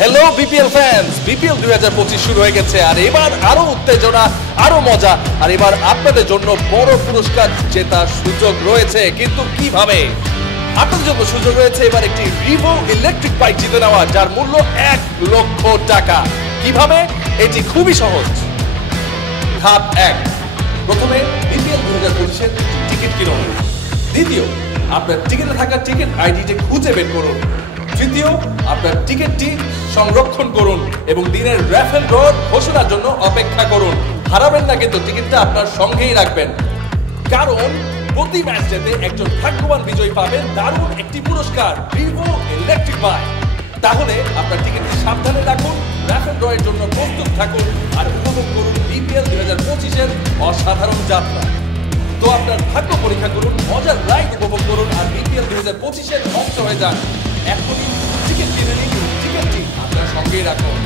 Hello BPL fans, BPL 2025 শুরু হয়ে গেছে আর এবার আরো উত্তেজনা, আরো মজা। আর এবার আপনাদের জন্য বড় পুরস্কার জেতার সুযোগ রয়েছে। কিন্তু কিভাবে? আপনাদের জন্য সুযোগ রয়েছে এবার একটি রিভো ইলেকট্রিক বাইক জিতে নেওয়া, যার মূল্য 1 লক্ষ টাকা। কিভাবে? এটি খুবই সহজ। ধাপ 1, প্রথমে বিপিএল 2025 টিকিট কিনুন। দ্বিতীয়, আপনার টিকিটে থাকা টিকিট আইডিটি খুঁজে বের করুন। তৃতীয়, আপনার টিকিটটি সংরক্ষণ করুন এবং দিনের র্যাফেল ড্র ঘোষণার জন্য অপেক্ষা করুন। হারাবেন না কিন্তু, টিকিটটা আপনার সঙ্গেই রাখবেন, কারণ প্রতি ম্যাচ জেতে একজন ভাগ্যবান বিজয়ী পাবেন দারুণ একটি পুরস্কার, রিভো ইলেকট্রিক বাইক। তাহলে আপনার টিকিটটি সাবধানে রাখুন, র্যাফেল ড্র এর জন্য প্রস্তুত থাকুন আর উপভোগ করুন বিপিএল 2025 অসাধারণ যাত্রা। তো আপনার ভাগ্য পরীক্ষা করুন, মজার রাইড উপভোগ করুন আর বিপিএল 2025 অংশ হয়ে যান। এখনই টিকিট কিনে নিন, টিকিটটি আপনার সঙ্গেই রাখুন।